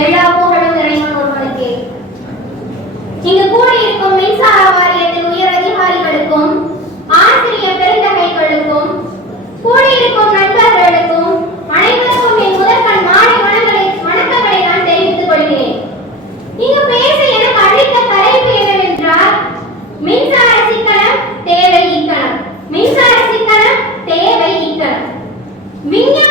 எல்லா புகழும் இறைவன் ஒருவனுக்கு. இங்கு கூட இருக்கும் மின்சார வாரியத்தின் உயர் அதிகாரிகளுக்கும் ஆசிரிய பெருந்தகைகளுக்கும் கூட இருக்கும் நண்பர்களுக்கும் அனைவருக்கும் என் முதற்கண் மாலை வணங்களை வணக்கங்களை நான் தெரிவித்துக் கொள்கிறேன். இங்கு பேச எனக்கு அளித்த தலைப்பு என்னவென்றால் மின்சார சிக்கனம் தேவை இக்கணம். மின்சார சிக்கனம் தேவை இக்கணம். விஞ்ஞான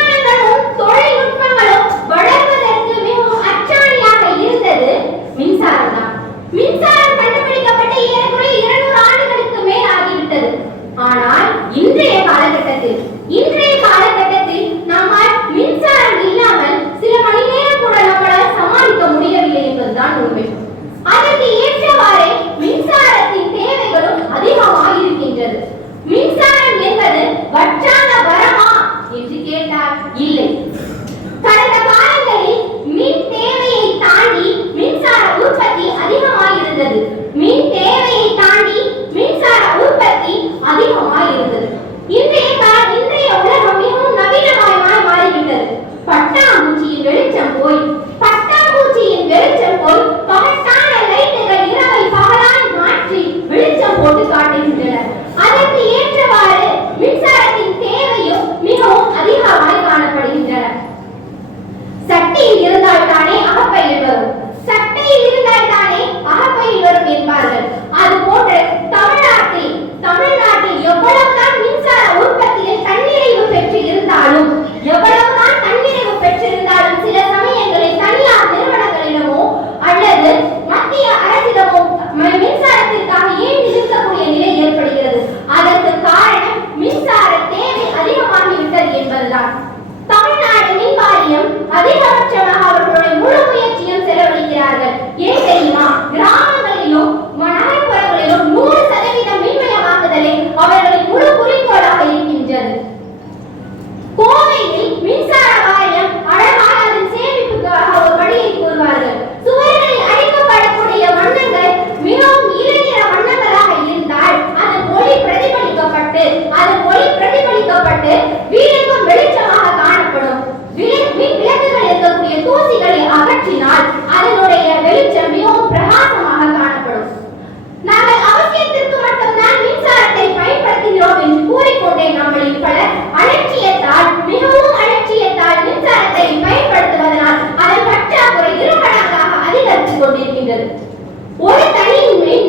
ஒரு தனி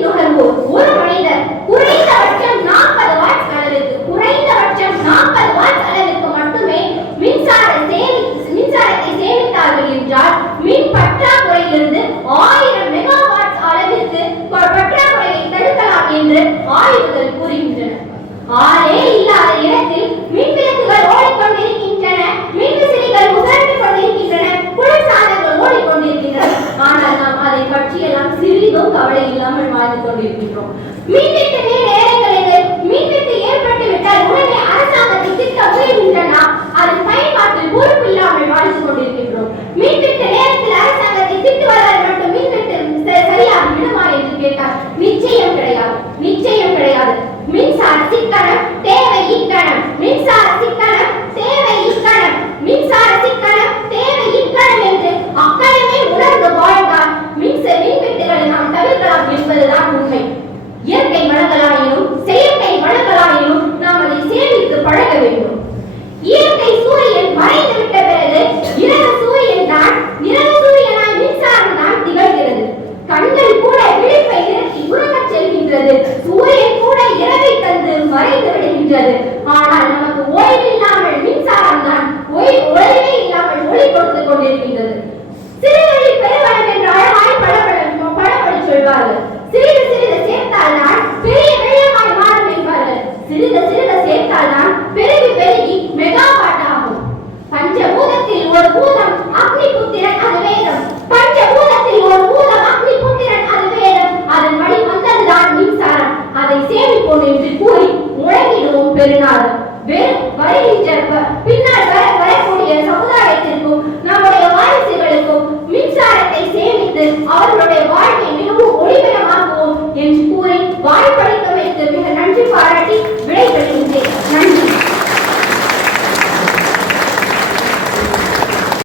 நுகர்வோர் ஒரு மனிதர் குறைந்தபட்சம் நாற்பது வாட்ஸ் அளவிற்கு குறைந்தபட்சம் நாற்பது வாட்ஸ் அளவிற்கு மட்டுமே மின்சார சேமி மின்சாரத்தை சேமித்தார்கள் என்றால் மின் பற்றாக்குறையிலிருந்து ஆயிரம் மெகா வாட்ஸ் அளவிற்கு பற்றாக்குறையை தடுக்கலாம் என்று ஆய்வுகள் கூறுகின்றன. ஆளே இல்லாத இடத்தில் ஆதாரத்தோடு இருக்கின்றோம். மின்வெட்டு நேரங்களில் மின்வெட்டு ஏற்பட்டு விட்டால் உடனே அரசாங்கத்துக்கு கவிழ்கின்றன அதன் பயன்பாட்டில் பொறுப்பு இல்லாமல் வாழ்ந்து கொண்டிருக்கின்றோம். மின்வெட்டு நேரத்தில் அரசாங்கத்தை திட்டுவதால் மட்டும் மின்வெட்டு சரியாகி விடுமா என்று கேட்டார். நிச்சயம் கிடையாது. நிச்சயம் கிடையாது. மின்சார சிக்கனம் தேவை இக்கணம் மின்சார சிக்கனம்